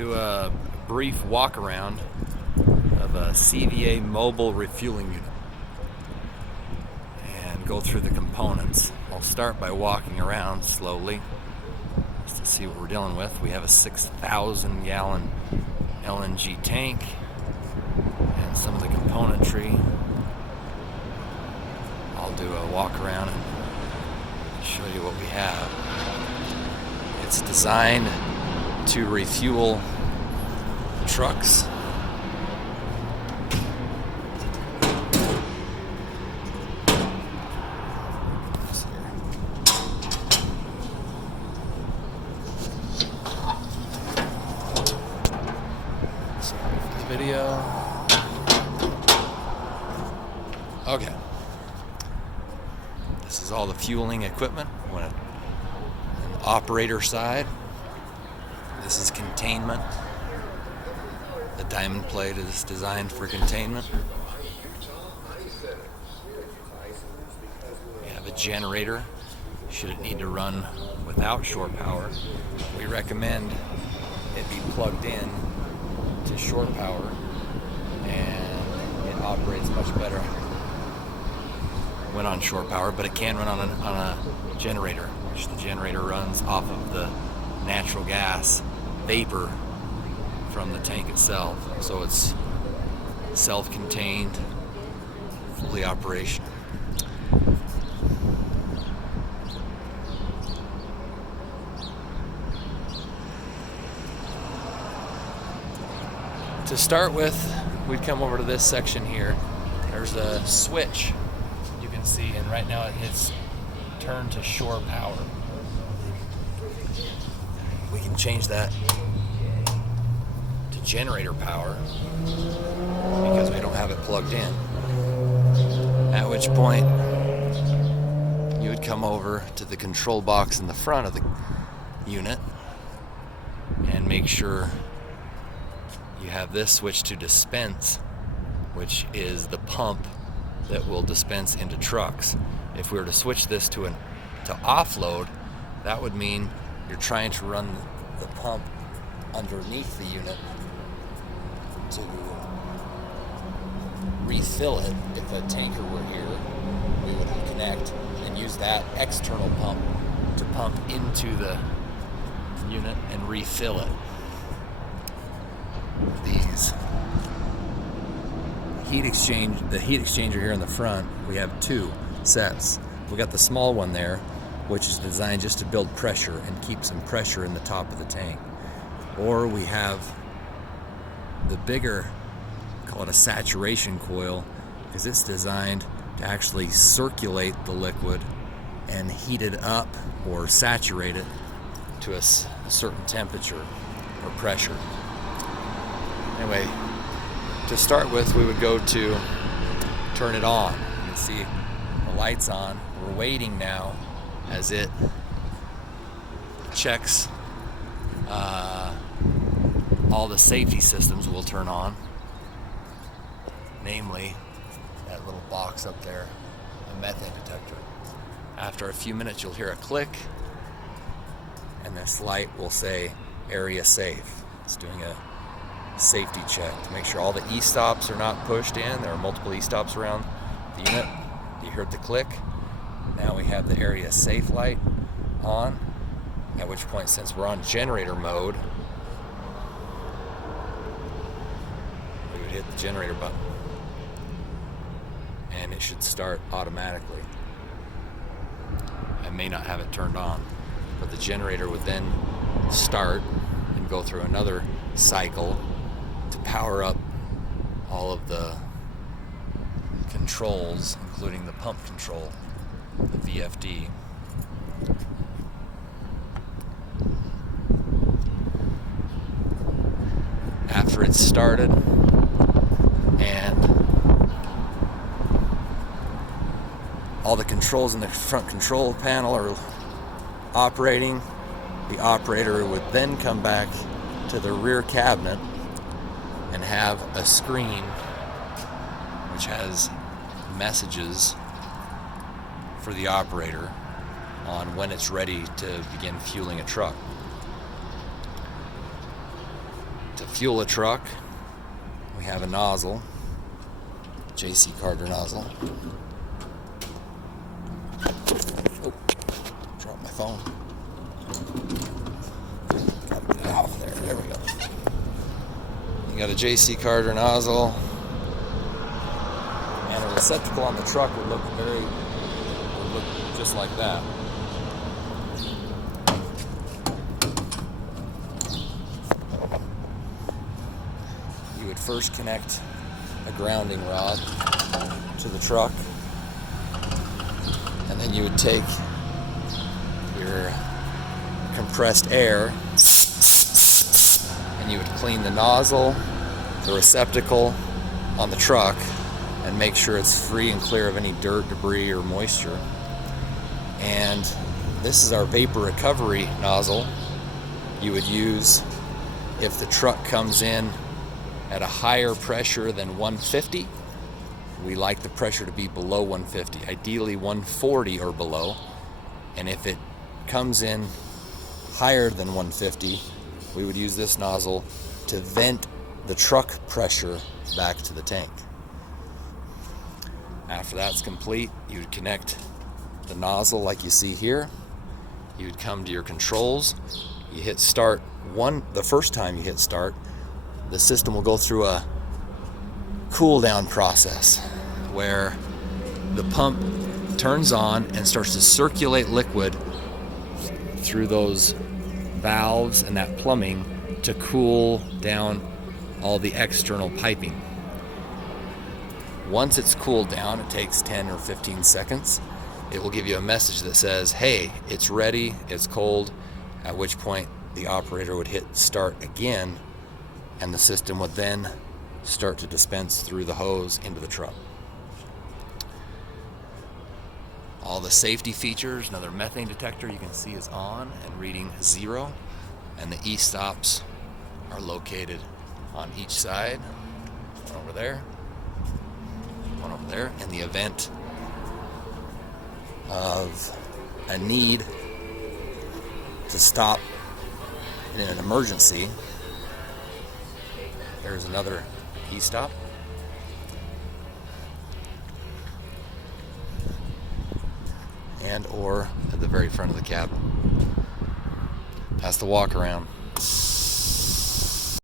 do a brief walk around of a CVA mobile refueling unit and go through the components. I'll start by walking around slowly just to see what we're dealing with. We have a 6,000 gallon LNG tank and some of the componentry. I'll do a walk around and show you what we have. It's designed to refuel trucks. Sorry for the video. Okay. This is all the fueling equipment. An operator side. This is containment. The diamond plate is designed for containment. We have a generator. Should it need to run without shore power, we recommend it be plugged in to shore power, and it operates much better when on shore power, but it can run on a generator, which the generator runs off of the natural gas vapor from the tank itself. So it's self-contained, fully operational. To start with, we'd come over to this section here. There's a switch you can see, and right now it hits turn to shore power. We can change that to generator power because we don't have it plugged in. At which point you would come over to the control box in the front of the unit and make sure you have this switch to dispense, which is the pump that will dispense into trucks. If we were to switch this to offload, that would mean you're trying to run the pump underneath the unit to refill it. If a tanker were here, we would connect and use that external pump to pump into the unit and refill it. The heat exchanger here in the front, we have two sets. We got the small one there, which is designed just to build pressure and keep some pressure in the top of the tank. Or we have the bigger, call it a saturation coil, because it's designed to actually circulate the liquid and heat it up or saturate it to a certain temperature or pressure. Anyway, to start with, we would go to turn it on. You can see the lights on. We're waiting now as it checks all the safety systems will turn on, namely that little box up there, a methane detector. After a few minutes you'll hear a click and this light will say area safe. It's doing a safety check to make sure all the e-stops are not pushed in. There are multiple e-stops around the unit. You heard the click. Now we have the area safe light on, at which point, since we're on generator mode, we would hit the generator button and it should start automatically. I may not have it turned on, but the generator would then start and go through another cycle to power up all of the controls, including the pump control, the VFD. After it's started and all the controls in the front control panel are operating, the operator would then come back to the rear cabinet and have a screen which has messages for the operator on when it's ready to begin fueling a truck. To fuel a truck, we have a nozzle, JC Carter nozzle. Oh, dropped my phone. Gotta get it off there. There we go. You got a JC Carter nozzle, and a receptacle on the truck would look just like that. You would first connect a grounding rod to the truck, and then you would take your compressed air and you would clean the nozzle, the receptacle on the truck, and make sure it's free and clear of any dirt, debris, or moisture. And this is our vapor recovery nozzle you would use if the truck comes in at a higher pressure than 150. We like the pressure to be below 150, ideally 140 or below. And if it comes in higher than 150, we would use this nozzle to vent the truck pressure back to the tank. After that's complete, you would connect the nozzle like you see here. You would come to your controls. You hit start. The first time you hit start, the system will go through a cool down process where the pump turns on and starts to circulate liquid through those valves and that plumbing to cool down all the external piping. Once it's cooled down, it takes 10 or 15 seconds. It will give you a message that says, hey, it's ready, it's cold, at which point the operator would hit start again, and the system would then start to dispense through the hose into the truck. All the safety features, another methane detector you can see is on and reading 0, and the e-stops are located on each side. One over there, one over there. In the event of a need to stop in an emergency, there's another e-stop. And or at the very front of the cab. That's the Walkaround.